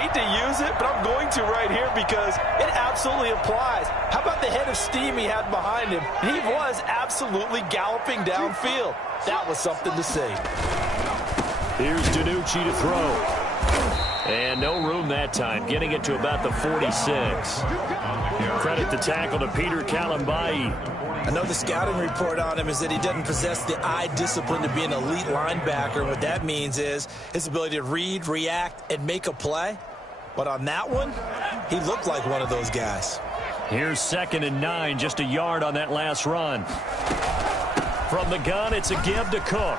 hate to use it, but I'm going to right here because it absolutely applies. How about the head of steam he had behind him? He was absolutely galloping downfield. That was something to see. Here's DiNucci to throw. And no room that time, getting it to about the 46. Credit the tackle to Peter Kalambayi. I know the scouting report on him is that he doesn't possess the eye discipline to be an elite linebacker. What that means is his ability to read, react, and make a play. But on that one, he looked like one of those guys. Here's 2nd and 9, just a yard on that last run. From the gun, it's a give to Cook.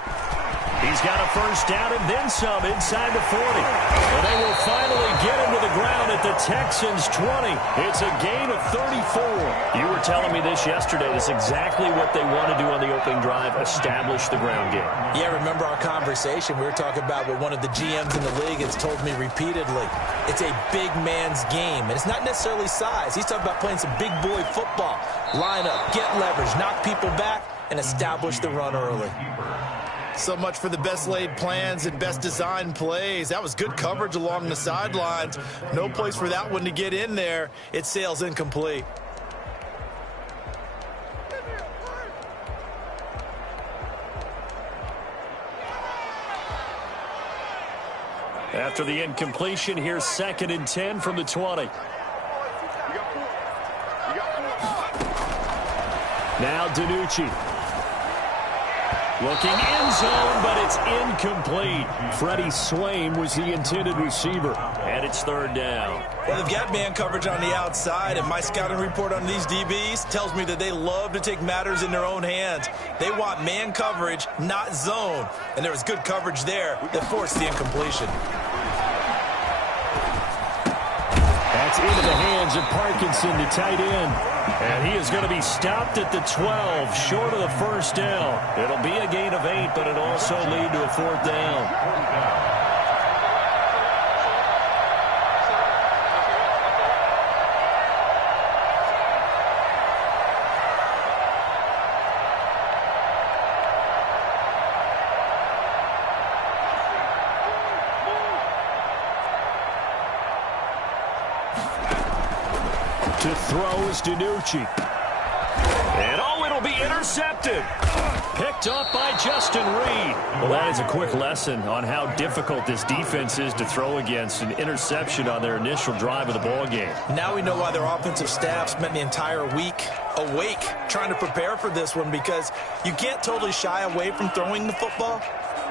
He's got a first down and then some inside the 40. And they will finally get him to the ground at the Texans' 20. It's a gain of 34. You were telling me this yesterday. That's exactly what they want to do on the opening drive, establish the ground game. Yeah, remember our conversation. We were talking about what one of the GMs in the league has told me repeatedly. It's a big man's game, and it's not necessarily size. He's talking about playing some big boy football. Line up, get leverage, knock people back, and establish the run early. So much for the best laid plans and best designed plays. That was good coverage along the sidelines. No place for that one to get in there. It sails incomplete. After the incompletion, here's 2nd and 10 from the 20. Now DiNucci. Looking end zone, but it's incomplete. Freddie Swain was the intended receiver, and it's 3rd down. Well, they've got man coverage on the outside, and my scouting report on these DBs tells me that they love to take matters in their own hands. They want man coverage, not zone, and there was good coverage there that forced the incompletion. That's into the hands of Parkinson, the tight end. And he is going to be stopped at the 12, short of the first down. It'll be a gain of 8, but it'll also lead to a 4th down. To throw is DiNucci. And it'll be intercepted. Picked up by Justin Reed. Well, that is a quick lesson on how difficult this defense is to throw against. An interception on their initial drive of the ball game. Now we know why their offensive staff spent the entire week awake trying to prepare for this one, because you can't totally shy away from throwing the football.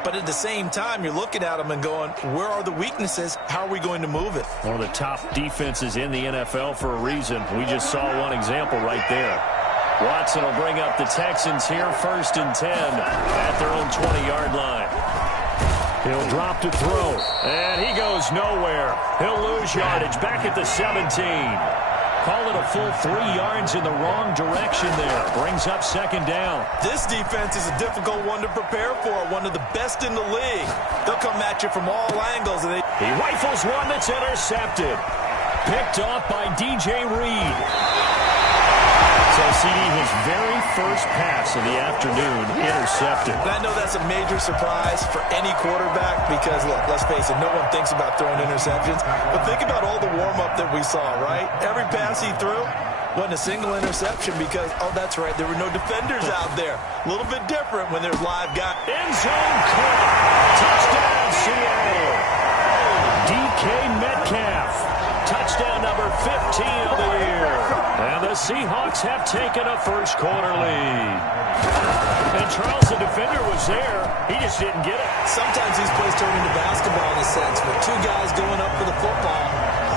But at the same time, you're looking at them and going, where are the weaknesses? How are we going to move it? One of the top defenses in the NFL for a reason. We just saw one example right there. Watson will bring up the Texans here, 1st and 10 at their own 20-yard line. He'll drop to throw, and he goes nowhere. He'll lose yardage back at the 17. Call it a full 3 yards in the wrong direction there. Brings up 2nd down. This defense is a difficult one to prepare for, one of the best in the league. They'll come at you from all angles. And he rifles one that's intercepted. Picked off by DJ Reed. So CD, his very first pass of the afternoon, intercepted. And I know that's a major surprise for any quarterback because, look, let's face it, no one thinks about throwing interceptions. But think about all the warm-up that we saw, right? Every pass he threw wasn't a single interception because, oh, that's right, there were no defenders out there. A little bit different when there's live guys. End zone caught. Touchdown, Seattle. DK Metcalf. Touchdown number 15 of the year. And the Seahawks have taken a first-quarter lead. And Charles, the defender, was there. He just didn't get it. Sometimes these plays turn into basketball in a sense, with 2 guys going up for the football.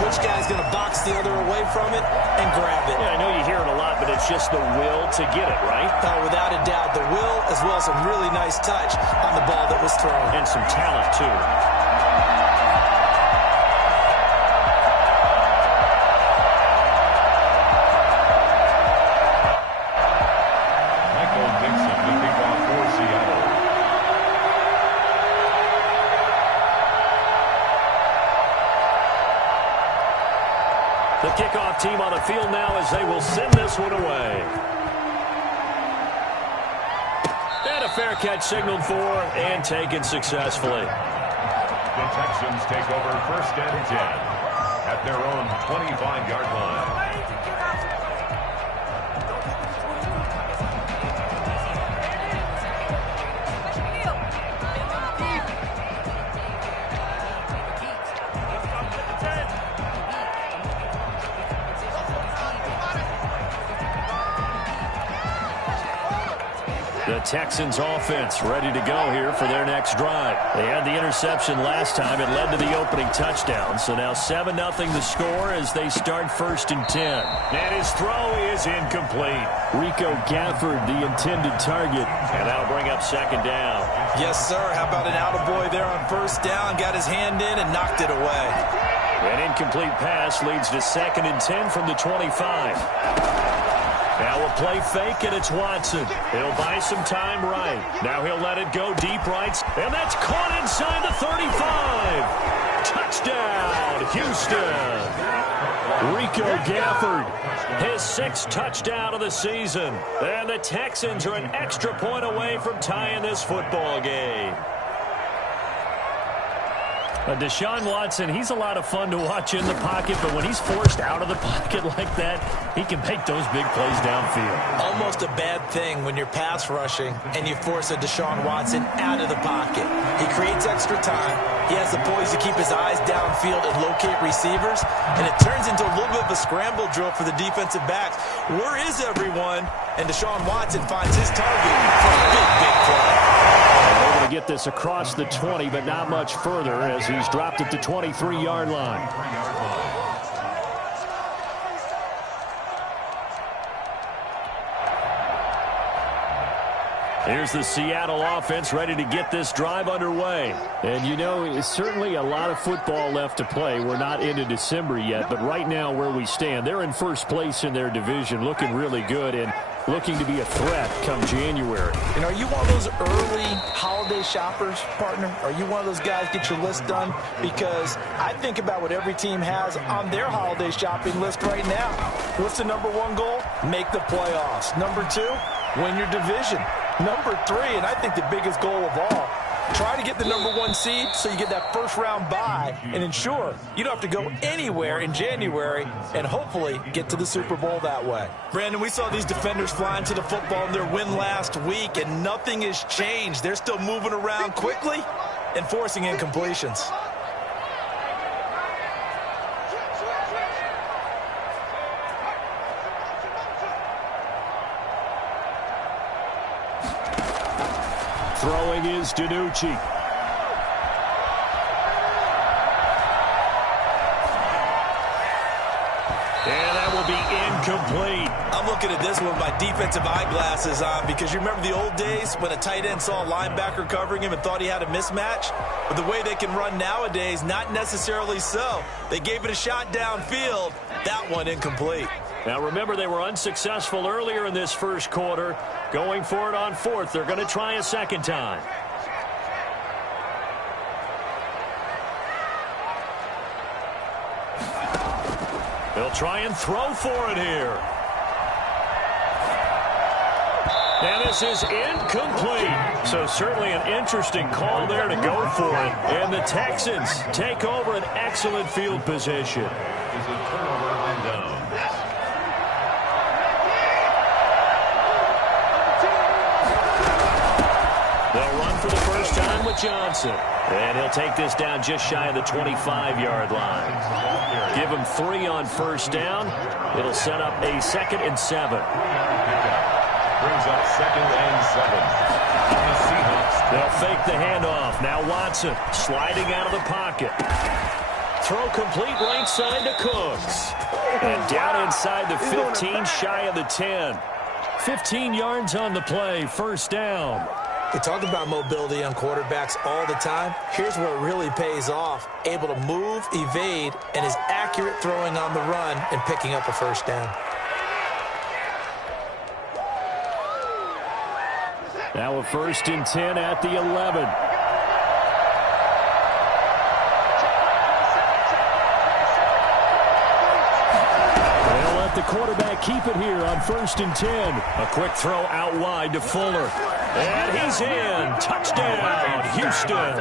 Which guy's going to box the other away from it and grab it? Yeah, I know you hear it a lot, but it's just the will to get it, right? Without a doubt, the will as well as some really nice touch on the ball that was thrown. And some talent, too. The kickoff team on the field now as they will send this one away. And a fair catch signaled for and taken successfully. The Texans take over 1st and 10. at their own 25-yard line. The Texans offense ready to go here for their next drive. They had the interception last time. It led to the opening touchdown. So now 7-0 the score as they start 1st and 10. And his throw is incomplete. Rico Gafford, the intended target. And that'll bring up 2nd down. Yes, sir. How about an attaboy there on 1st down? Got his hand in and knocked it away. An incomplete pass leads to 2nd and 10 from the 25. Now a play fake, and it's Watson. He'll buy some time right. Now he'll let it go deep right, and that's caught inside the 35. Touchdown, Houston. Rico Gafford, his 6th touchdown of the season. And the Texans are an extra point away from tying this football game. Deshaun Watson, he's a lot of fun to watch in the pocket, but when he's forced out of the pocket like that, he can make those big plays downfield. Almost a bad thing when you're pass rushing and you force a Deshaun Watson out of the pocket. He creates extra time. He has the poise to keep his eyes downfield and locate receivers, and it turns into a little bit of a scramble drill for the defensive backs. Where is everyone? And Deshaun Watson finds his target for a big, big play. Able to get this across the 20, but not much further as he's dropped at the 23-yard line. Here's the Seattle offense ready to get this drive underway. And, you know, it's certainly a lot of football left to play. We're not into December yet, but right now where we stand, they're in 1st place in their division, looking really good and looking to be a threat come January. And are you one of those early holiday shoppers, partner? Are you one of those guys get your list done? Because I think about what every team has on their holiday shopping list right now. What's the #1 goal? Make the playoffs. #2, win your division. #3, and I think the biggest goal of all, try to get the #1 seed so you get that 1st-round bye and ensure you don't have to go anywhere in January and hopefully get to the Super Bowl that way. Brandon, we saw these defenders flying to the football in their win last week, and nothing has changed. They're still moving around quickly and forcing incompletions. Throwing is DiNucci. And that will be incomplete. I'm looking at this one with my defensive eyeglasses on because you remember the old days when a tight end saw a linebacker covering him and thought he had a mismatch? But the way they can run nowadays, not necessarily so. They gave it a shot downfield. That one incomplete. Now remember, they were unsuccessful earlier in this 1st quarter. Going for it on 4th. They're going to try a 2nd time. They'll try and throw for it here. And this is incomplete. So certainly an interesting call there to go for it. And the Texans take over an excellent field position. Is a turnover and down. They'll run for the 1st time with Johnson. And he'll take this down just shy of the 25-yard line. Give him 3 on 1st down. It'll set up a 2nd and 7. Brings up 2nd and 7. The Seahawks. They'll fake the handoff. Now Watson sliding out of the pocket. Throw complete right side to Cooks. And down inside the 15, shy of the 10. 15 yards on the play, 1st down. We talk about mobility on quarterbacks all the time. Here's where it really pays off. Able to move, evade, and is accurate throwing on the run and picking up a 1st down. Now a 1st and 10 at the 11. They'll let the quarterback keep it here on 1st and 10. A quick throw out wide to Fuller. And he's in. Touchdown, Houston.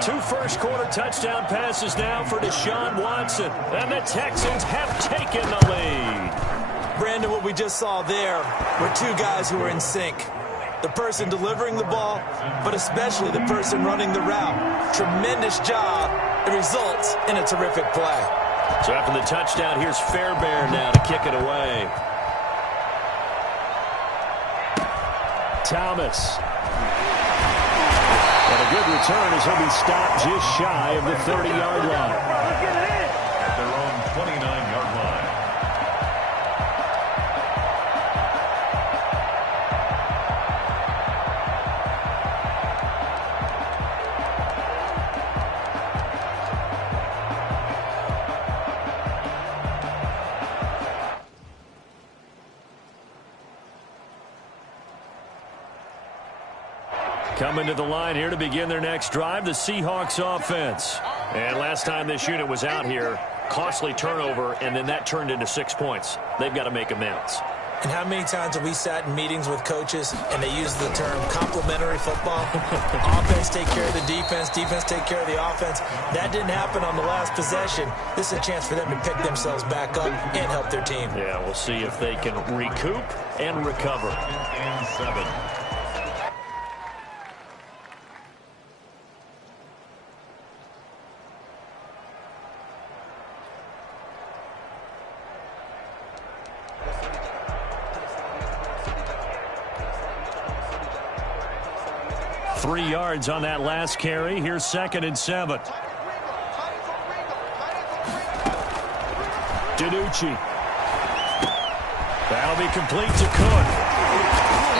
Two first-quarter touchdown passes now for Deshaun Watson. And the Texans have taken the lead. Brandon, what we just saw there were two guys who were in sync. The person delivering the ball, but especially the person running the route. Tremendous job. It results in a terrific play. So after the touchdown, here's Fairbairn now to kick it away. Thomas. And a good return as he'll be stopped just shy of the 30-yard line. At their own 29-yard line. Coming to the line here to begin their next drive, the Seahawks offense. And last time this unit was out here, costly turnover, and then that turned into 6 points. They've got to make amends. And how many times have we sat in meetings with coaches and they use the term complementary football? Offense take care of the defense, defense take care of the offense. That didn't happen on the last possession. This is a chance for them to pick themselves back up and help their team. Yeah, we'll see if they can recoup and recover. And 7. Three yards on that last carry. Here's 2nd and 7. DiNucci. That'll be complete to Cook.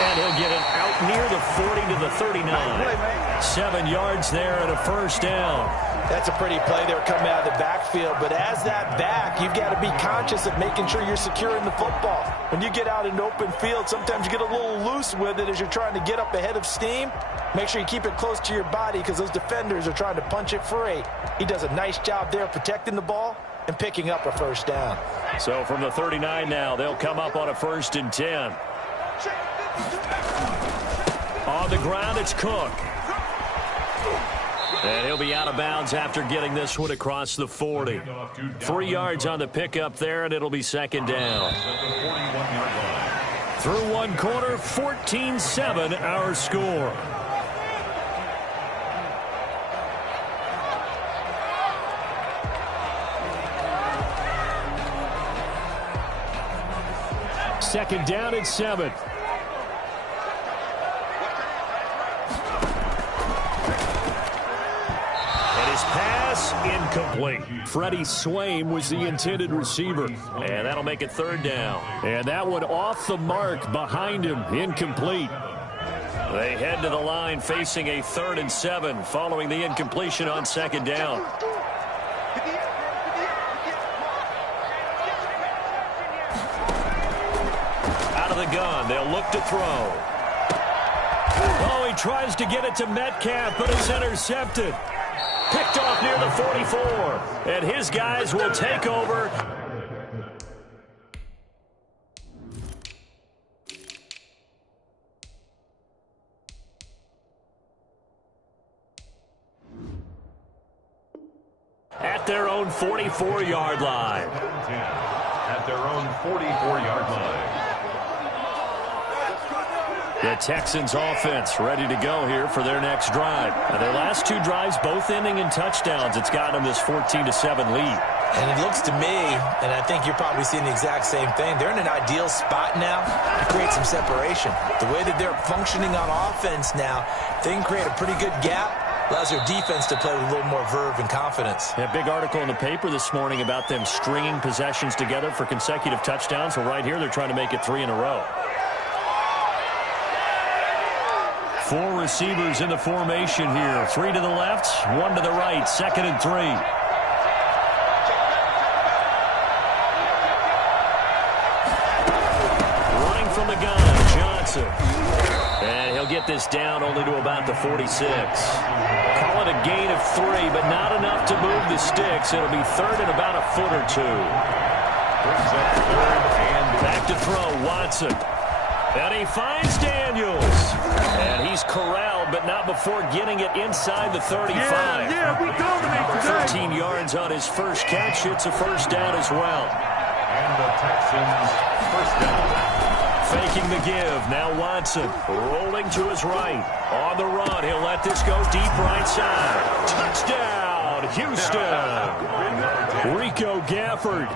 And he'll get it out near the 40 to the 39. 7 yards there and a first down. That's a pretty play there coming out of the backfield. But as that back, you've got to be conscious of making sure you're securing the football. When you get out in open field, sometimes you get a little loose with it as you're trying to get up ahead of steam. Make sure you keep it close to your body because those defenders are trying to punch it free. He does a nice job there protecting the ball and picking up a first down. So from the 39 now, they'll come up on a 1st and 10. On the ground, it's Cook. And he'll be out of bounds after getting this one across the 40. 3 yards on the pickup there, and it'll be 2nd down. Through one quarter, 14-7 our score. Second down and 7. Incomplete. Freddie Swain was the intended receiver. And that'll make it 3rd down. And that one off the mark behind him. Incomplete. They head to the line facing a 3rd and 7 following the incompletion on 2nd down. Out of the gun. They'll look to throw. Oh, he tries to get it to Metcalf, but it's intercepted. Picked off near the 44, and his guys will take over. At their own 44-yard line. At their own 44-yard line. The Texans offense ready to go here for their next drive. Now, their last 2 drives both ending in touchdowns. It's got them this 14-7 lead. And it looks to me, and I think you're probably seeing the exact same thing, they're in an ideal spot now to create some separation. The way that they're functioning on offense now, they can create a pretty good gap. Allows their defense to play with a little more verve and confidence. A big article in the paper this morning about them stringing possessions together for consecutive touchdowns. Well, right here, they're trying to make it 3 in a row. 4 receivers in the formation here. 3 to the left, 1 to the right. 2nd and 3. Running from the gun, Johnson. And he'll get this down only to about the 46. Call it a gain of 3, but not enough to move the sticks. It'll be 3rd and about a foot or 2. Back to throw, Watson. And he finds Daniels. And he's corralled, but not before getting it inside the 35. Yeah, we dominate today. 13 yards on his first catch. It's a first down as well. And the Texans first down. Faking the give. Now Watson rolling to his right. On the run. He'll let this go deep right side. Touchdown, Houston. Rico Gafford.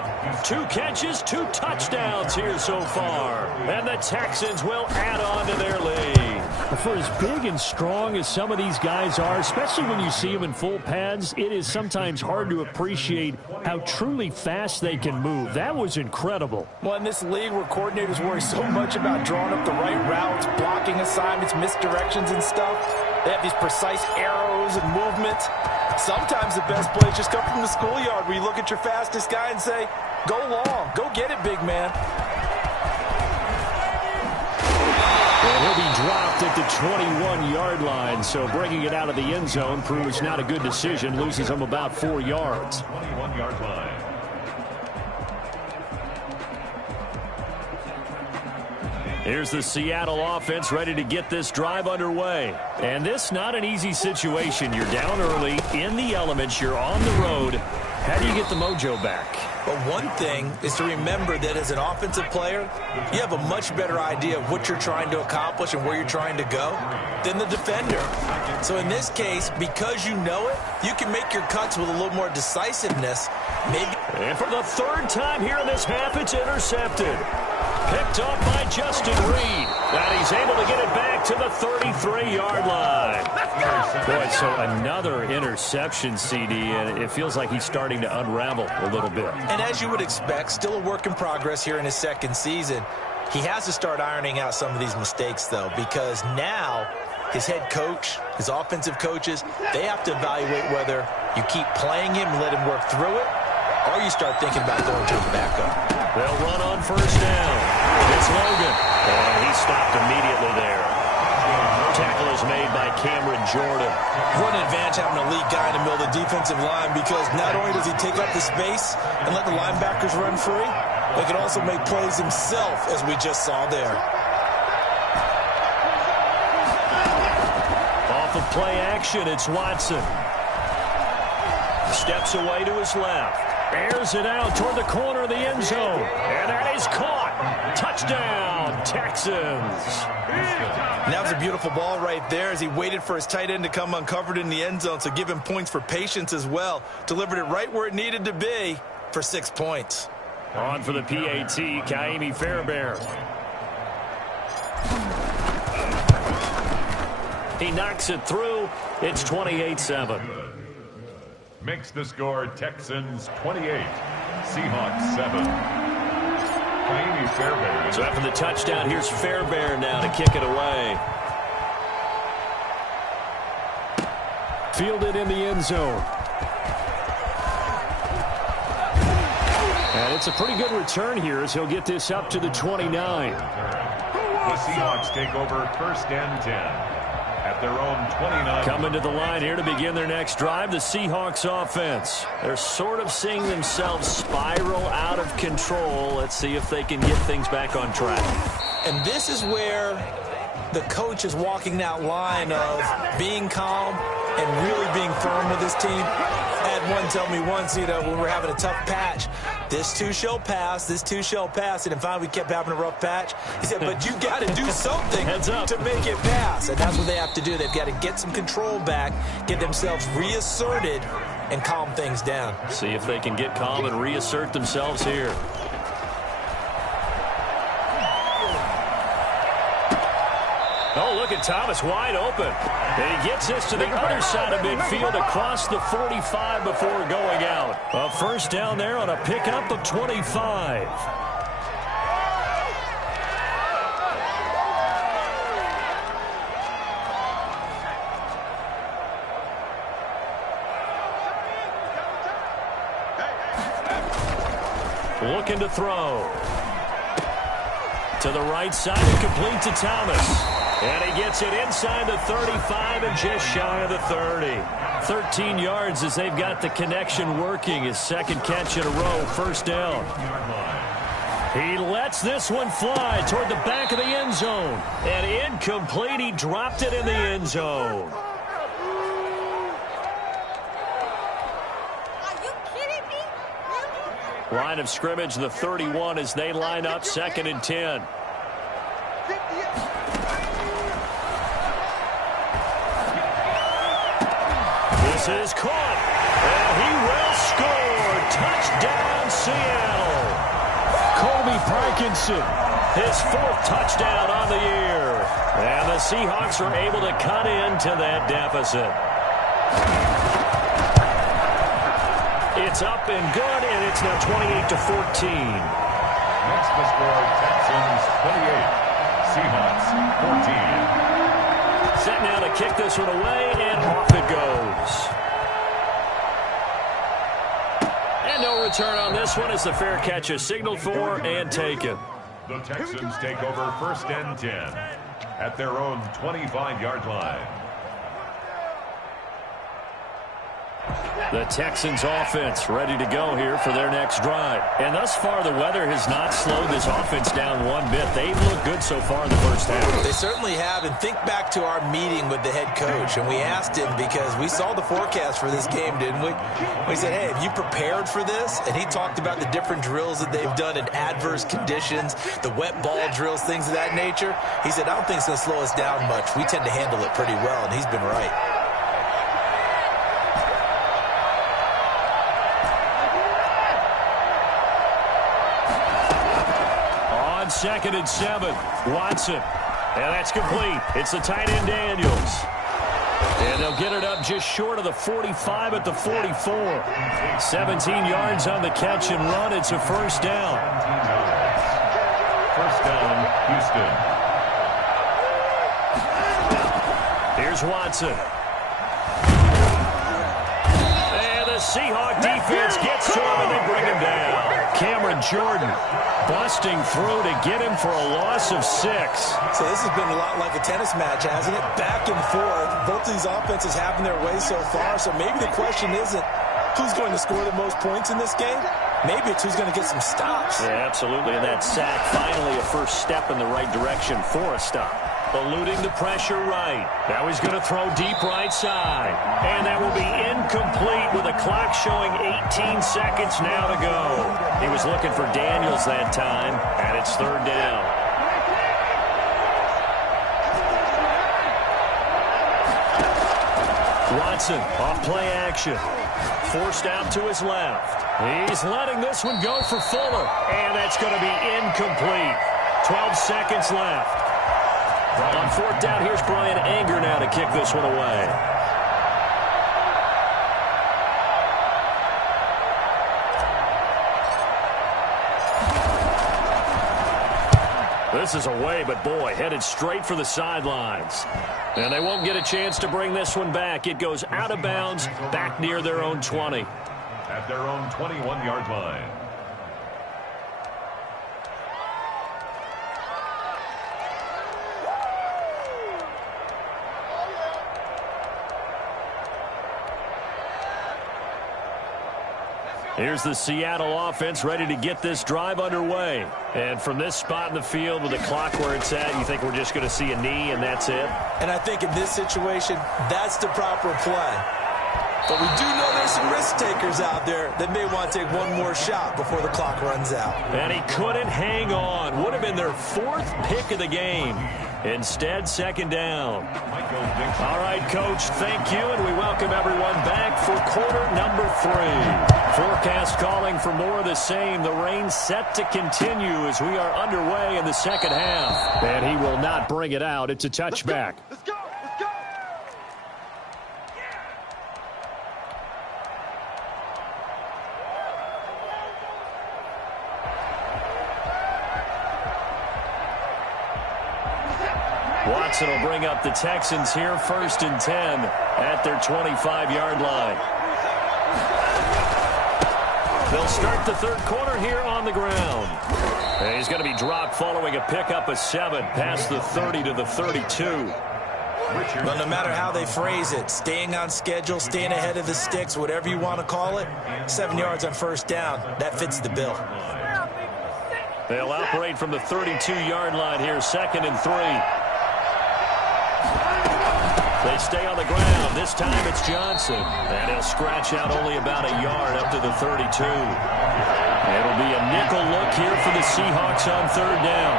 2 catches, 2 touchdowns here so far. And the Texans will add on to their lead. For as big and strong as some of these guys are, especially when you see them in full pads, it is sometimes hard to appreciate how truly fast they can move. That was incredible. Well, in this league where coordinators worry so much about drawing up the right routes, blocking assignments, misdirections and stuff, they have these precise arrows and movements. Sometimes the best plays just come from the schoolyard where you look at your fastest guy and say, go long, go get it, big man. And he'll be dropped at the 21-yard line, so bringing it out of the end zone proves not a good decision, loses him about 4 yards. 21-yard line. Here's the Seattle offense ready to get this drive underway. And this not an easy situation. You're down early, in the elements, you're on the road. How do you get the mojo back? But one thing is to remember that as an offensive player, you have a much better idea of what you're trying to accomplish and where you're trying to go than the defender. So in this case, because you know it, you can make your cuts with a little more decisiveness. Maybe. And for the 3rd time here in this half, it's intercepted. Picked off by Justin Reed. And he's able to get it back to the 33-yard line. Boy, so another interception, CD, and it feels like he's starting to unravel a little bit. And as you would expect, still a work in progress here in his 2nd season. He has to start ironing out some of these mistakes, though, because now his head coach, his offensive coaches, they have to evaluate whether you keep playing him and let him work through it, or you start thinking about going to his backup. They'll run on 1st down. It's Logan. And he stopped immediately there. Tackle is made by Cameron Jordan. What an advantage having an elite guy in the middle of the defensive line, because not only does he take up the space and let the linebackers run free, but he can also make plays himself, as we just saw there. Off of play action, it's Watson. Steps away to his left. Airs it out toward the corner of the end zone. And that is caught. Touchdown, Texans. And that was a beautiful ball right there as he waited for his tight end to come uncovered in the end zone, so give him points for patience as well. Delivered it right where it needed to be for 6 points. On for the PAT, Ka'imi Fairbairn. He knocks it through. It's 28-7. Makes the score Texans 28, Seahawks 7. Ka'imi Fairbairn. So after the touchdown, here's Fairbairn now to kick it away. Fielded in the end zone. And it's a pretty good return here as he'll get this up to the 29. The Seahawks take over 1st and 10. At their own 29. Coming to the line here to begin their next drive, the Seahawks offense. They're sort of seeing themselves spiral out of control. Let's see if they can get things back on track. And this is where the coach is walking that line of being calm and really being firm with his team. I had one tell me once, when we were having a tough patch, this too shall pass, this too shall pass. And finally we kept having a rough patch. He said, but you got to do something to make it pass. And that's what they have to do. They've got to get some control back, get themselves reasserted, and calm things down. See if they can get calm and reassert themselves here. Oh, look at Thomas wide open. And he gets this to the other side of midfield across the 45 before going out. A 1st down there on a pickup of 25. Looking to throw. To the right side and complete to Thomas. And he gets it inside the 35 and just shy of the 30. 13 yards as they've got the connection working. His 2nd catch in a row, 1st down. He lets this one fly toward the back of the end zone. And incomplete. He dropped it in the end zone. Line of scrimmage, the 31, as they line up 2nd and 10. This is caught, and he will score. Touchdown, Seattle. Colby Parkinson, his 4th touchdown on the year. And the Seahawks are able to cut into that deficit. It's up and good, and it's now 28-14. Next to score, Texans 28, Seahawks 14. Set now to kick this one away, and off it goes. And no return on this one as the fair catch is signaled for and taken. The Texans take over 1st and 10 at their own 25-yard line. The Texans offense ready to go here for their next drive. And thus far, the weather has not slowed this offense down one bit. They've looked good so far in the first half. They certainly have. And think back to our meeting with the head coach. And we asked him, because we saw the forecast for this game, didn't we? We said, hey, have you prepared for this? And he talked about the different drills that they've done in adverse conditions, the wet ball drills, things of that nature. He said, I don't think it's going to slow us down much. We tend to handle it pretty well, and he's been right. On 2nd and 7, Watson. And that's complete. It's the tight end Daniels. And they'll get it up just short of the 45 at the 44. 17 yards on the catch and run. It's a first down. First down, Houston. Here's Watson. And the Seahawk defense gets to him and they bring him down. Cameron Jordan busting through to get him for a loss of 6. So this has been a lot like a tennis match, hasn't it? Back and forth. Both of these offenses having their way so far. So maybe the question isn't who's going to score the most points in this game. Maybe it's who's going to get some stops. Yeah, absolutely. And that sack, finally a first step in the right direction for a stop. Eluding the pressure right. Now he's going to throw deep right side. And that will be incomplete with the clock showing 18 seconds now to go. He was looking for Daniels that time, and it's 3rd down. Watson off play action. Forced out to his left. He's letting this one go for Fuller. And that's going to be incomplete. 12 seconds left. On 4th down, here's Brian Anger now to kick this one away. This is away, but boy, headed straight for the sidelines. And they won't get a chance to bring this one back. It goes out of bounds, back near their own 20. At their own 21-yard line. Here's the Seattle offense ready to get this drive underway. And from this spot in the field with the clock where it's at, you think we're just going to see a knee and that's it? And I think in this situation, that's the proper play. But we do know there's some risk takers out there that may want to take one more shot before the clock runs out. And he couldn't hang on. Would have been their 4th pick of the game. Instead, 2nd down. All right, Coach, thank you, and we welcome everyone back for quarter number 3. Forecast calling for more of the same. The rain set to continue as we are underway in the second half. And he will not bring it out. It's a touchback. Let's go. Watson will bring up the Texans here, 1st and 10 at their 25-yard line. They'll start the 3rd quarter here on the ground. And he's going to be dropped following a pickup of 7 past the 30 to the 32. Well, no matter how they phrase it, staying on schedule, staying ahead of the sticks, whatever you want to call it, 7 yards on 1st down, that fits the bill. They'll operate from the 32-yard line here, 2nd and 3. They stay on the ground. This time it's Johnson. And he'll scratch out only about a yard up to the 32. It'll be a nickel look here for the Seahawks on 3rd down.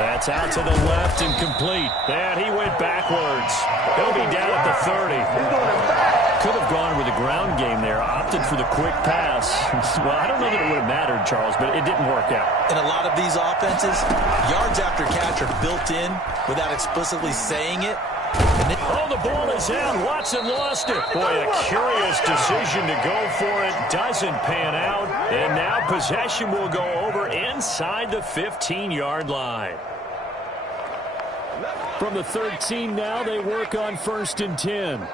That's out to the left and complete. And he went backwards. He'll be down at the 30. Could have gone with the ground game there. Opted for the quick pass. Well, I don't know that it would have mattered, Charles, but it didn't work out. In a lot of these offenses, yards after catch are built in without explicitly saying it. Oh, the ball is out. Watson lost it. Boy, a curious decision to go for it. Doesn't pan out. And now possession will go over inside the 15-yard line. From the 13 now, they work on 1st and 10.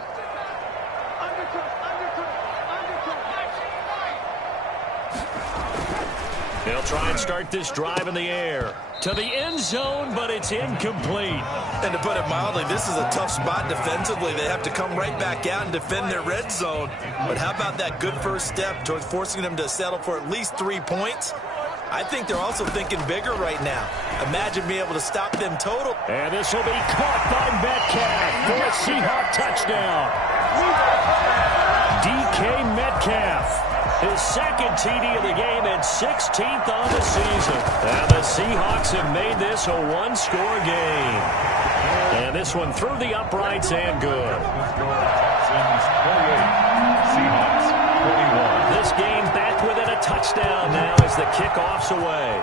They'll try and start this drive in the air. To the end zone, but it's incomplete. And to put it mildly, this is a tough spot defensively. They have to come right back out and defend their red zone. But how about that good first step towards forcing them to settle for at least 3 points? I think they're also thinking bigger right now. Imagine being able to stop them total. And this will be caught by Metcalf for a Seahawk touchdown. DK Metcalf. His 2nd TD of the game and 16th on the season. And the Seahawks have made this a one-score game. And this one through the uprights and good. Seahawks 41. This game back within a touchdown now as the kickoff's away.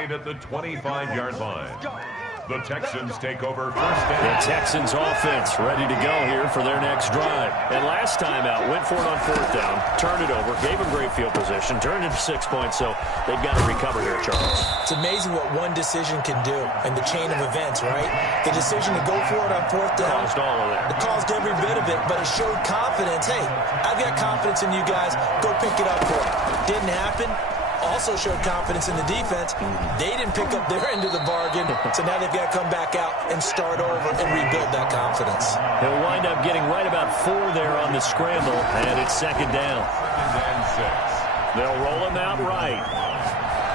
Made at the 25-yard line. The Texans take over 1st down. The Texans offense ready to go here for their next drive. And last time out, went for it on 4th down, turned it over, gave them great field position, turned it to 6 points, so they've got to recover here, Charles. It's amazing what one decision can do in the chain of events, right? The decision to go for it on 4th down. Caused all of that. It caused every bit of it, but it showed confidence. Hey, I've got confidence in you guys. Go pick it up for it. Didn't happen. Also showed confidence in the defense. They didn't pick up their end of the bargain, so now they've got to come back out and start over and rebuild that confidence. He'll wind up getting right about 4 there on the scramble, and it's 2nd down. 2nd and 6. They'll roll him out right.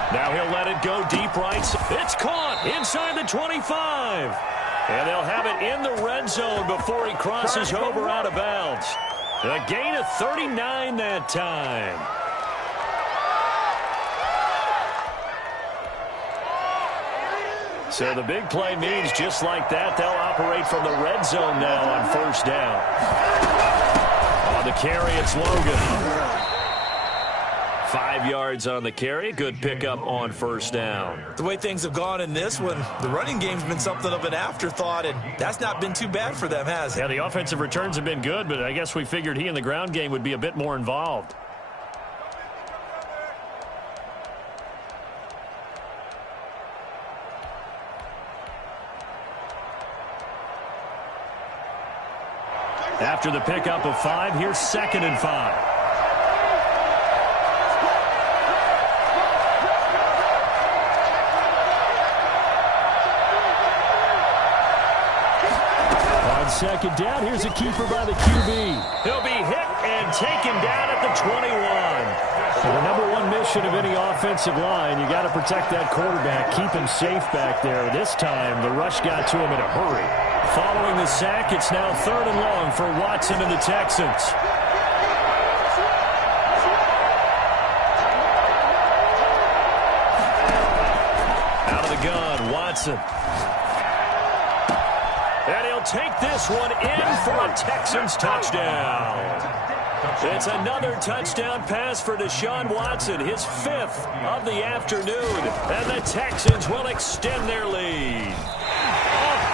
Now he'll let it go deep right. It's caught inside the 25. And they'll have it in the red zone before he crosses over out of bounds. A gain of 39 that time. So the big play means just like that, they'll operate from the red zone now on 1st down. On the carry, it's Logan. 5 yards on the carry. Good pickup on 1st down. The way things have gone in this one, the running game's been something of an afterthought, and that's not been too bad for them, has it? Yeah, the offensive returns have been good, but I guess we figured he in the ground game would be a bit more involved. After the pickup of 5, here's 2nd and 5. On 2nd down, here's a keeper by the QB. He'll be hit and taken down at the 21. So the number one mission of any offensive line, you got to protect that quarterback, keep him safe back there. This time, the rush got to him in a hurry. Following the sack, it's now 3rd and long for Watson and the Texans. Out of the gun, Watson. And he'll take this one in for a Texans touchdown. It's another touchdown pass for Deshaun Watson, his 5th of the afternoon. And the Texans will extend their lead.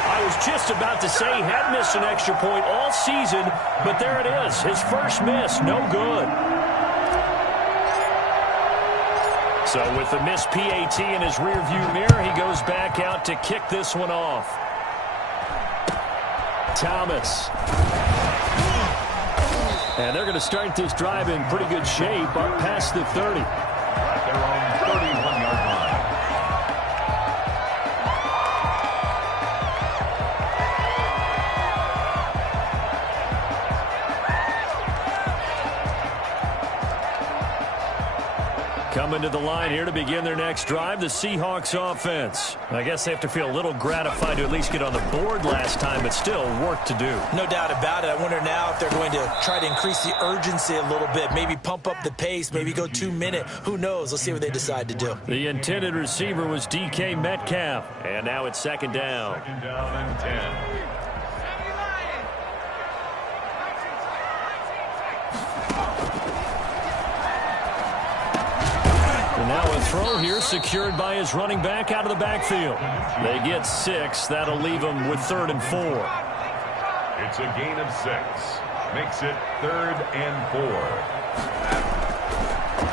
I was just about to say he had missed an extra point all season, but there it is. His first miss, no good. So with the missed PAT in his rearview mirror, he goes back out to kick this one off. Thomas. And they're going to start this drive in pretty good shape up past the 30. At their own 31-yard line. Coming to the line here to begin their next drive, the Seahawks offense. I guess they have to feel a little gratified to at least get on the board last time, but still work to do. No doubt about it. I wonder now if they're going to try to increase the urgency a little bit, maybe pump up the pace, maybe go 2-minute. Who knows? Let's see what they decide to do. The intended receiver was DK Metcalf, and now it's second down. Second down and 10. And now a throw here secured by his running back out of the backfield. They get 6. That'll leave them with 3rd and 4. It's a gain of 6. Makes it 3rd and 4.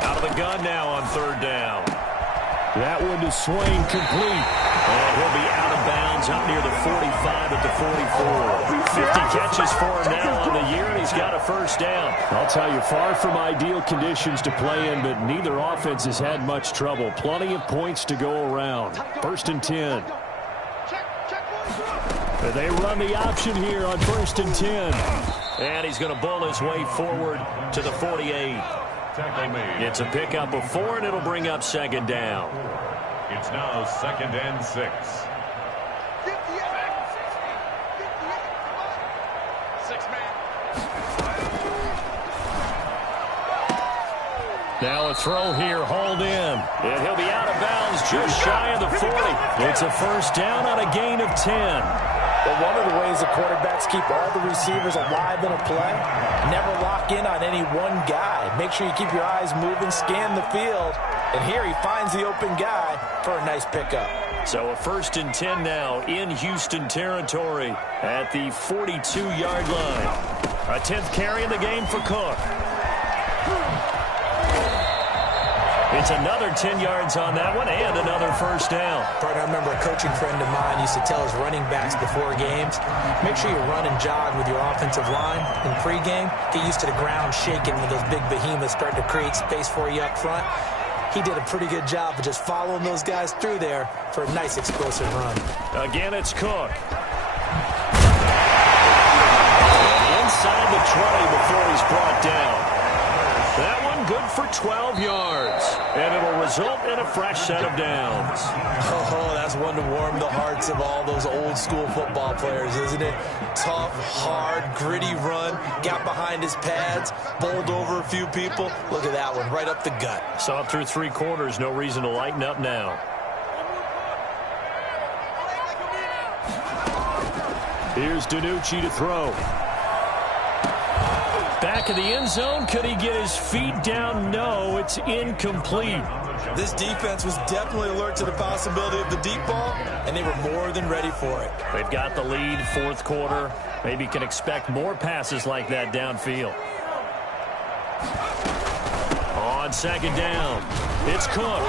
Out of the gun now on 3rd down. That one to Swain complete. And he'll be out of bounds out near the 45 at the 44. 50 catches for him now on the year, and he's got a first down. I'll tell you, far from ideal conditions to play in, but neither offense has had much trouble. Plenty of points to go around. 1st and 10. They run the option here on 1st and 10. And he's going to bull his way forward to the 48. It's a pickup of 4, and it'll bring up 2nd down. It's now 2nd and 6. Now a throw here, hauled in. And he'll be out of bounds just shy of the 40. It's a first down on a gain of 10. Well, one of the ways the quarterbacks keep all the receivers alive in a play, never lock in on any one guy. Make sure you keep your eyes moving, scan the field. And here he finds the open guy for a nice pickup. So a 1st and 10 now in Houston territory at the 42-yard line. A 10th carry in the game for Cook. It's another 10 yards on that one and another first down. Partner, I remember a coaching friend of mine used to tell his running backs before games, make sure you run and jog with your offensive line in pregame. Get used to the ground shaking when those big behemoths start to create space for you up front. He did a pretty good job of just following those guys through there for a nice explosive run. Again, it's Cook. Inside the 20 before he's brought down. That one good for 12 yards. And it'll result in a fresh set of downs. Oh, that's one to warm the hearts of all those old school football players, isn't it? Tough, hard, gritty run. Got behind his pads, bowled over a few people. Look at that one, right up the gut. Saw it through 3 quarters. No reason to lighten up now. Here's DiNucci to throw. Back of the end zone. Could he get his feet down? No, it's incomplete. This defense was definitely alert to the possibility of the deep ball, and they were more than ready for it. They've got the lead, 4th quarter. Maybe can expect more passes like that downfield. On 2nd down, it's Cook.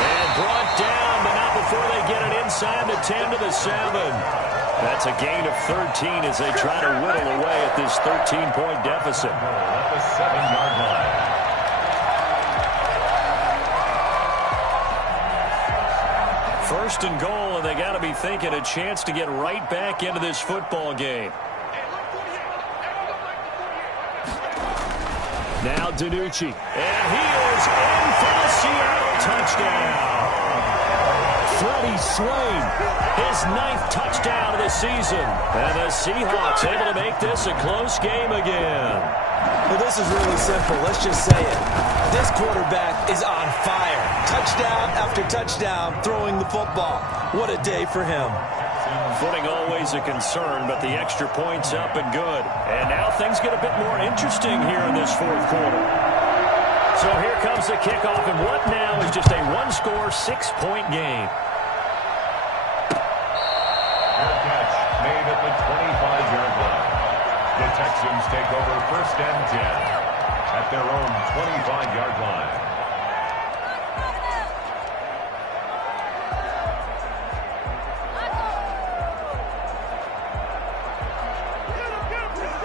And brought down, but not before they get it inside the 10 to the 7. That's a gain of 13 as they try to whittle away at this 13-point deficit. At the 7-yard line. First and goal, and they got to be thinking a chance to get right back into this football game. Now DiNucci. And he is in for the Seattle touchdown. Freddie Swain, his 9th touchdown of the season. And the Seahawks able to make this a close game again. Well, this is really simple. Let's just say it. This quarterback is on fire. Touchdown after touchdown, throwing the football. What a day for him. Footing always a concern, but the extra point's up and good. And now things get a bit more interesting here in this 4th quarter. So here comes the kickoff, and what now is just a 1-score, 6-point game. Fair catch made at the 25-yard line. The Texans take over 1st and 10 at their own 25-yard line.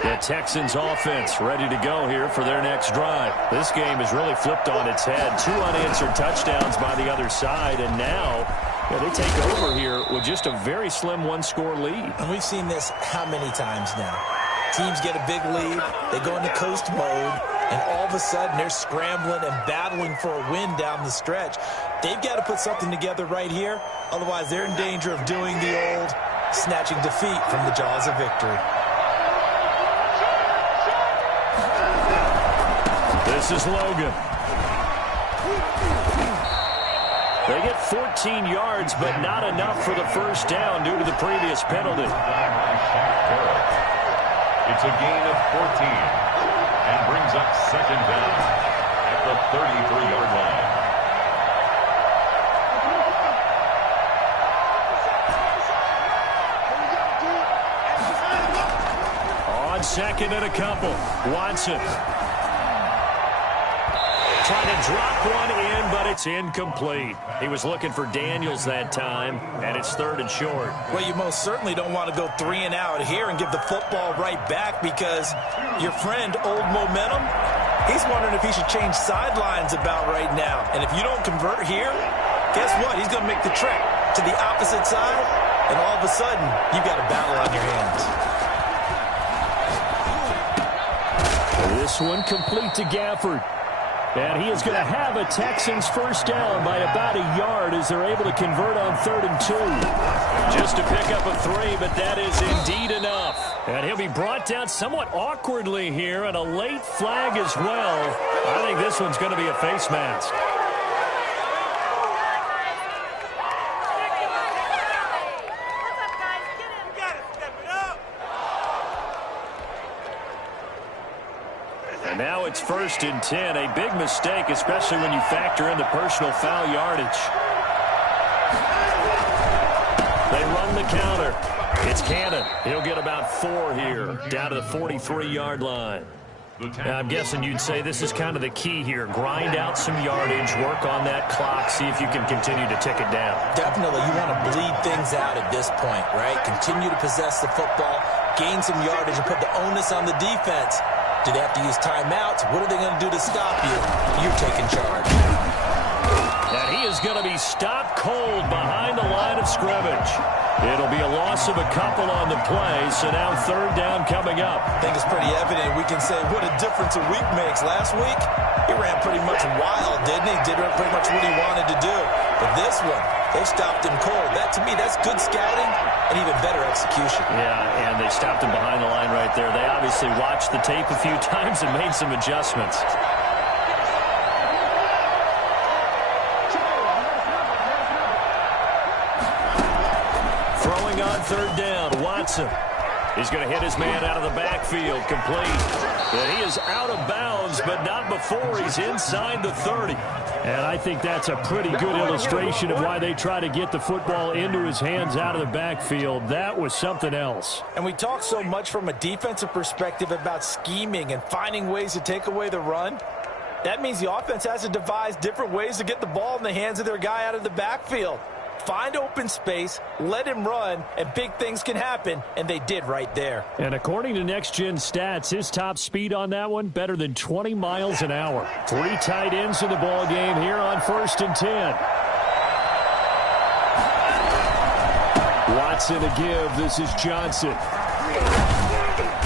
The Texans offense ready to go here for their next drive. This game has really flipped on its head. 2 unanswered touchdowns by the other side, and now they take over here with just a very slim 1-score lead. And we've seen this how many times now? Teams get a big lead, they go into coast mode, and all of a sudden they're scrambling and battling for a win down the stretch. They've got to put something together right here. Otherwise, they're in danger of doing the old snatching defeat from the jaws of victory. This is Logan. They get 14 yards, but not enough for the first down due to the previous penalty. It's a gain of 14 and brings up second down at the 33-yard line. On second and a couple, Watson. Trying to drop one in, but it's incomplete. He was looking for Daniels that time, and it's third and short. Well, you most certainly don't want to go 3 and out here and give the football right back because your friend, Old Momentum, he's wondering if he should change sidelines about right now. And if you don't convert here, guess what? He's going to make the trek to the opposite side, and all of a sudden, you've got a battle on your hands. This one complete to Gafford. And he is going to have a Texans first down by about a yard as they're able to convert on 3rd and 2. Just to pick up a 3, but that is indeed enough. And he'll be brought down somewhat awkwardly here, and a late flag as well. I think this one's going to be a face mask. And now it's 1st and 10. A big mistake, especially when you factor in the personal foul yardage. They run the counter. It's Cannon. He'll get about 4 here, down to the 43-yard line. Now, I'm guessing you'd say this is kind of the key here. Grind out some yardage, work on that clock, see if you can continue to tick it down. Definitely. You want to bleed things out at this point, right? Continue to possess the football, gain some yardage, and put the onus on the defense. Do they have to use timeouts? What are they going to do to stop you? You're taking charge. And he is going to be stopped cold behind the line of scrimmage. It'll be a loss of a couple on the play, so now 3rd down coming up. I think it's pretty evident. We can say what a difference a week makes. Last week, he ran pretty much wild, didn't he? Did pretty much what he wanted to do. But this one, they stopped him cold. That, to me, that's good scouting and even better execution. Yeah, and they stopped him behind the line right there. They obviously watched the tape a few times and made some adjustments. Throwing on 3rd down, Watson. He's going to hit his man out of the backfield, complete. And he is out of bounds, but not before he's inside the 30. And I think that's a pretty good illustration of why they try to get the football into his hands out of the backfield. That was something else. And we talk so much from a defensive perspective about scheming and finding ways to take away the run. That means the offense has to devise different ways to get the ball in the hands of their guy out of the backfield. Find open space, let him run, and big things can happen, and they did right there. And according to Next Gen Stats, his top speed on that one, better than 20 miles an hour. 3 tight ends in the ball game here on 1st and 10. Watson to give. This is Johnson.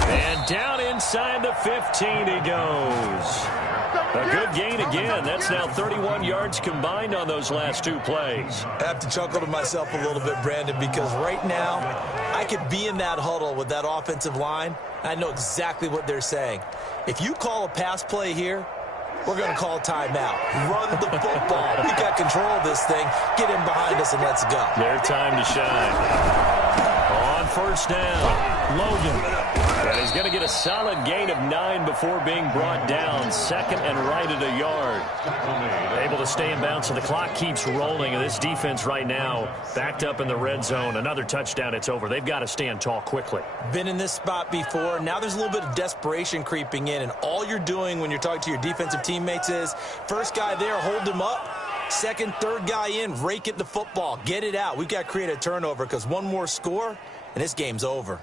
And down inside the 15 he goes. A good gain again. That's now 31 yards combined on those last 2 plays. I have to chuckle to myself a little bit, Brandon, because right now I could be in that huddle with that offensive line. I know exactly what they're saying. If you call a pass play here, we're going to call a timeout. Run the football. We got control of this thing. Get him behind us and let's go. Their time to shine. On 1st down, Logan. And he's going to get a solid gain of 9 before being brought down. 2nd and right at a yard. Able to stay in bounds, so the clock keeps rolling. And this defense right now backed up in the red zone. Another touchdown, it's over. They've got to stand tall quickly. Been in this spot before. Now there's a little bit of desperation creeping in. And all you're doing when you're talking to your defensive teammates is, first guy there, hold him up. 2nd, 3rd guy in, rake at the football. Get it out. We've got to create a turnover because one more score, and this game's over.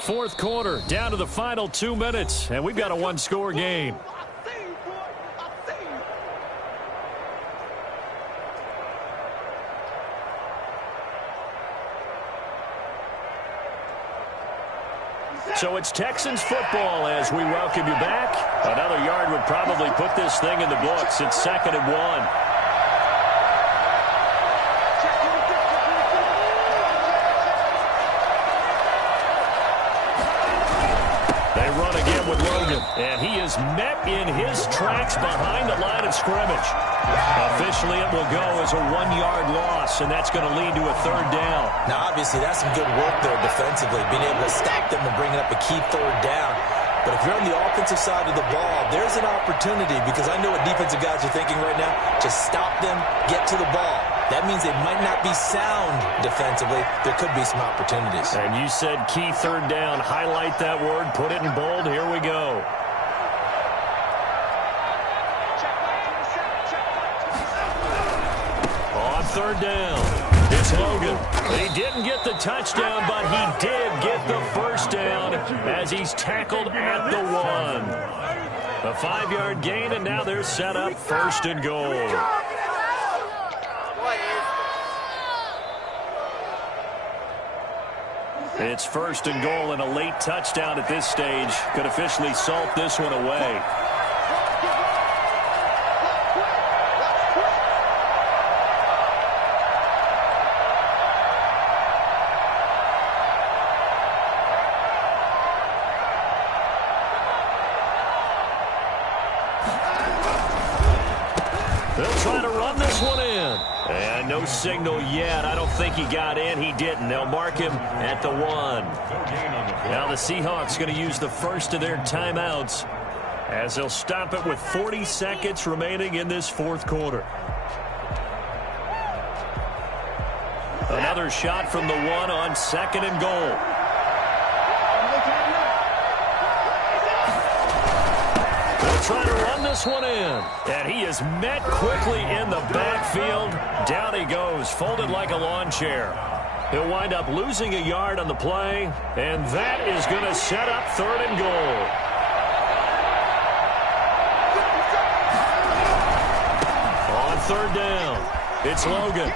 Fourth quarter, down to the final 2 minutes, and we've got a 1-score game. So it's Texans football as we welcome you back. Another yard would probably put this thing in the books. It's 2nd and 1. With Logan, and he is met in his tracks behind the line of scrimmage. Officially, it will go as a 1-yard loss, and that's going to lead to a 3rd down. Now, obviously, that's some good work there defensively, being able to stop them and bringing up a key 3rd down. But if you're on the offensive side of the ball, there's an opportunity, because I know what defensive guys are thinking right now. Just stop them, get to the ball. That means they might not be sound defensively. There could be some opportunities. And you said key 3rd down. Highlight that word. Put it in bold. Here we go. On 3rd down, it's Logan. He didn't get the touchdown, but he did get the 1st down as he's tackled at the 1. A 5-yard gain, and now they're set up 1st and goal. It's 1st and goal, and a late touchdown at this stage could officially salt this one away. They'll try to run this one in. And no signal yet. I don't think he got in. He didn't. They'll mark him at the 1. Now the Seahawks going to use the first of their timeouts as they'll stop it with 40 seconds remaining in this 4th quarter. Another shot from the 1 on 2nd and goal. Trying to run this one in. And he is met quickly in the backfield. Down he goes, folded like a lawn chair. He'll wind up losing a yard on the play, and that is going to set up 3rd and goal. On 3rd down, it's Logan.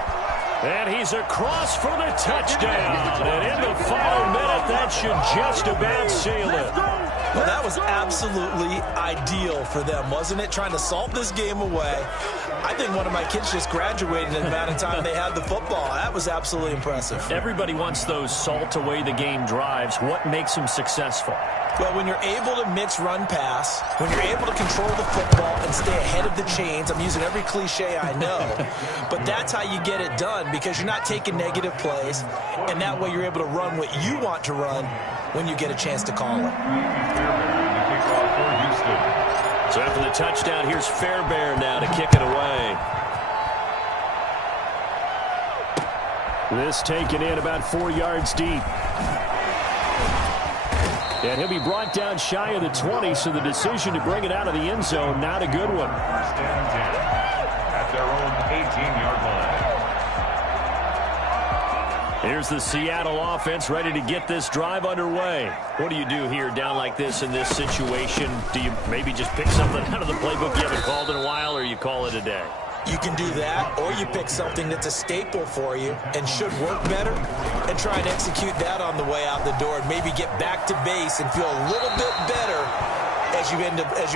And he's across for the touchdown. And in the final minute, that should just about seal it. Well, that was absolutely ideal for them, wasn't it? Trying to salt this game away. I think one of my kids just graduated in the amount of time they had the football. That was absolutely impressive. Everybody wants those salt away the game drives. What makes them successful? Well, when you're able to mix run-pass, when you're able to control the football and stay ahead of the chains, I'm using every cliche I know, but that's how you get it done, because you're not taking negative plays, and that way you're able to run what you want to run when you get a chance to call it. So after the touchdown, here's Fairbairn now to kick it away. This taken in about 4 yards deep. And he'll be brought down shy of the 20, so the decision to bring it out of the end zone, not a good one. 1st and 10 at their own 18-yard line. Here's the Seattle offense ready to get this drive underway. What do you do here down like this in this situation? Do you maybe just pick something out of the playbook you haven't called in a while, or you call it a day? You can do that, or you pick something that's a staple for you and should work better and try and execute that on the way out the door and maybe get back to base and feel a little bit better as you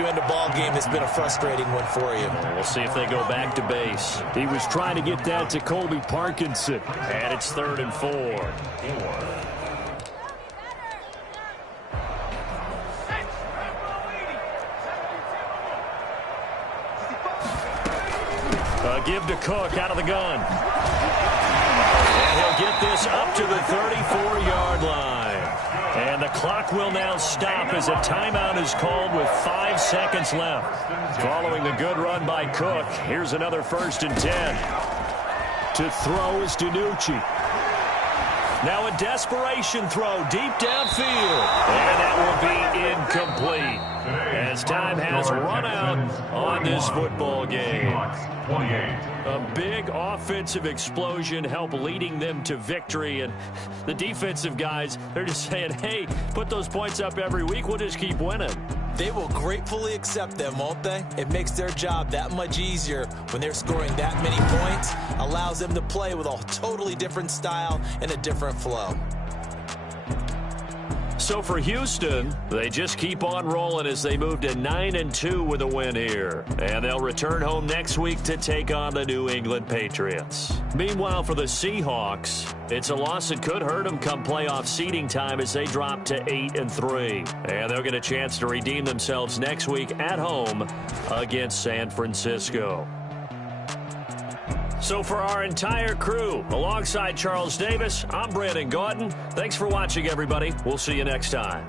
end a ball game that's been a frustrating one for you. We'll see if they go back to base. He was trying to get that to Colby Parkinson. And it's 3rd and 4. Give to Cook out of the gun. And he'll get this up to the 34-yard line. And the clock will now stop as a timeout is called with 5 seconds left. Following the good run by Cook, here's another 1st and 10. To throw is DiNucci. Now a desperation throw deep downfield. And that will be incomplete, as time has run out on this football game. A big offensive explosion helped leading them to victory. And the defensive guys, they're just saying, hey, put those points up every week. We'll just keep winning. They will gratefully accept them, won't they? It makes their job that much easier when they're scoring that many points. Allows them to play with a totally different style and a different flow. So for Houston, they just keep on rolling as they move to 9-2 with a win here. And they'll return home next week to take on the New England Patriots. Meanwhile, for the Seahawks, it's a loss that could hurt them come playoff seeding time as they drop to 8-3. And they'll get a chance to redeem themselves next week at home against San Francisco. So for our entire crew, alongside Charles Davis, I'm Brandon Gaudin. Thanks for watching, everybody. We'll see you next time.